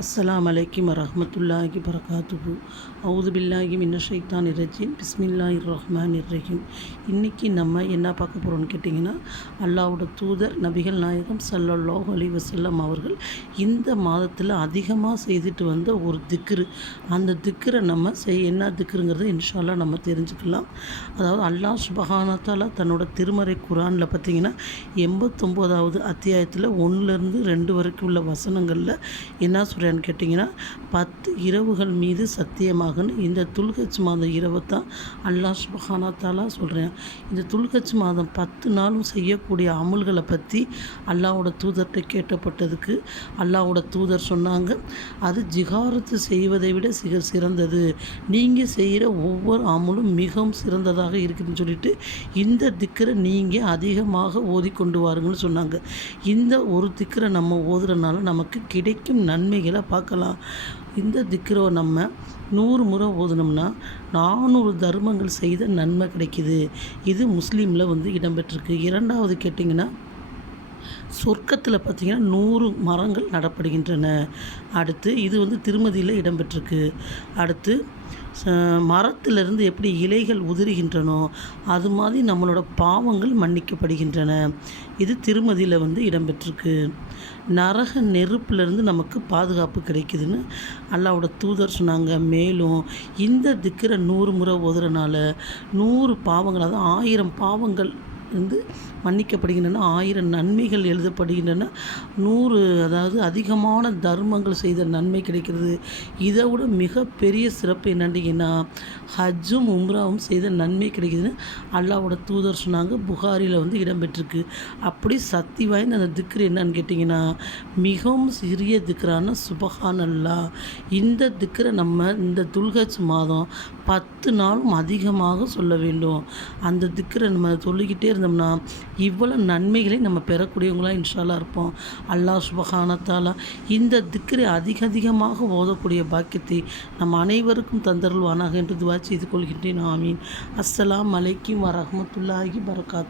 அஸ்லாம் அலைக்கும் வரமத்துல்லாஹி பரகாத்துபு அவுது பில்லாஹி மின்ன ஷைத்தான் இரஜீம் பிஸ்மில்லாஹி ரஹ்மான் இரஹீம் இன்றைக்கி நம்ம என்ன பார்க்க போகிறோம்னு கேட்டிங்கன்னா அல்லாவோட தூதர் நபிகள் நாயகம் ஸல்லல்லாஹு அலி வசல்லம் அவர்கள் இந்த மாதத்தில் அதிகமாக செய்துட்டு வந்த ஒரு திக்ரு. அந்த திக்ரை நம்ம செய் என்ன திக்ருங்கிறத இன்ஷால்லா நம்ம தெரிஞ்சுக்கலாம். அதாவது அல்லாஹ் சுபஹானத்தாலா தன்னோட திருமறை குரானில் பார்த்தீங்கன்னா எண்பத்தொம்போதாவது அத்தியாயத்தில் ஒன்றுலேருந்து ரெண்டு வரைக்கும் உள்ள வசனங்களில் என்ன செய்கிறான்னு கேட்டிங்கன்னா பத்து இரவுகள் மீது சத்தியமாகன்னு இந்த துல்கச் மாதம் இரவு தான் அல்லாஹ் சுபஹானாத்தாலா சொல்கிறேன் இந்த துல்கச் மாதம் பத்து நாளும் செய்யக்கூடிய அமல்களை பற்றி அல்லாவோட தூதர்கிட்ட கேட்டப்பட்டதுக்கு அல்லாவோட தூதர் சொன்னாங்க அது ஜிகாரத்து செய்வதை விட சிக சிறந்தது. நீங்கள் செய்கிற ஒவ்வொரு அமலும் மிகவும் சிறந்ததாக இருக்குதுன்னு சொல்லிட்டு இந்த திக்கரை நீங்கள் அதிகமாக ஓதிக்கொண்டு வாருங்கன்னு சொன்னாங்க. இந்த ஒரு திக்கரை நம்ம ஓதுறனால நமக்கு கிடைக்கும் நன்மைகளை பார்க்கலாம். இந்த திக்ரோ நம்ம நூறு முறை ஓதுனோம்னா நானூறு தர்மங்கள் செய்த நன்மை கிடைக்குது. இது முஸ்லீமில் வந்து இடம்பெற்றிருக்கு இரண்டாவது கேட்டிங்கன்னா சொர்க்கத்தில் பார்த்திங்கன்னா நூறு மரங்கள் நடப்படுகின்றன. அடுத்து இது வந்து திருமதியில் இடம்பெற்றிருக்கு. அடுத்து மரத்திலிருந்து எப்படி இலைகள் உதிர்கின்றனோ அது மாதிரி நம்மளோட பாவங்கள் மன்னிக்கப்படுகின்றன. இது திருமதியில் வந்து இடம்பெற்றிருக்கு. நரக நெருப்பிலிருந்து நமக்கு பாதுகாப்பு கிடைக்குதுன்னு அல்லாவோட தூதர் சொன்னாங்க. மேலும் இந்த திக்கிற நூறு முறை ஓதுறனால நூறு பாவங்கள் அதாவது ஆயிரம் பாவங்கள் வந்து மன்னிக்கப்படுகின்றன. ஆயிரம் நன்மைகள் எழுதப்படுகின்றன. நூறு அதாவது அதிகமான தர்மங்கள் செய்த நன்மை கிடைக்கிறது. இதை விட மிகப்பெரிய சிறப்பு என்னண்டிங்கன்னா ஹஜ்ஜும் உம்ராவும் செய்த நன்மை கிடைக்குதுன்னு அல்லாவோட தூதர் சொன்னாங்க புகாரியில் வந்து இடம்பெற்றிருக்கு. அப்படி சக்தி வாய்ந்த அந்த திக்ரு என்னன்னு கேட்டிங்கன்னா மிகவும் சிறிய திக்ரான சுபஹான் அல்லா இந்த திக்ரை நம்ம இந்த துல்கச் மாதம் பத்து நாளும் அதிகமாக சொல்ல வேண்டும். அந்த திக்ரை நம்ம சொல்லிக்கிட்டே இருந்தோம்னா இவ்வளோ நன்மைகளை நம்ம பெறக்கூடியவங்களாக இன்ஷாலாக இருப்போம். அல்லாஹ் சுபஹானத்தாலா இந்த திக்ரை அதிக அதிகமாக ஓதக்கூடிய பாக்கியத்தை நம் அனைவருக்கும் தந்தருள்வானாக என்று துவா செய்து கொள்கின்றேன். ஆமீன். அஸ்ஸலாம் அலைக்கும் வரஹ்மத்துல்லாஹி பரகாத்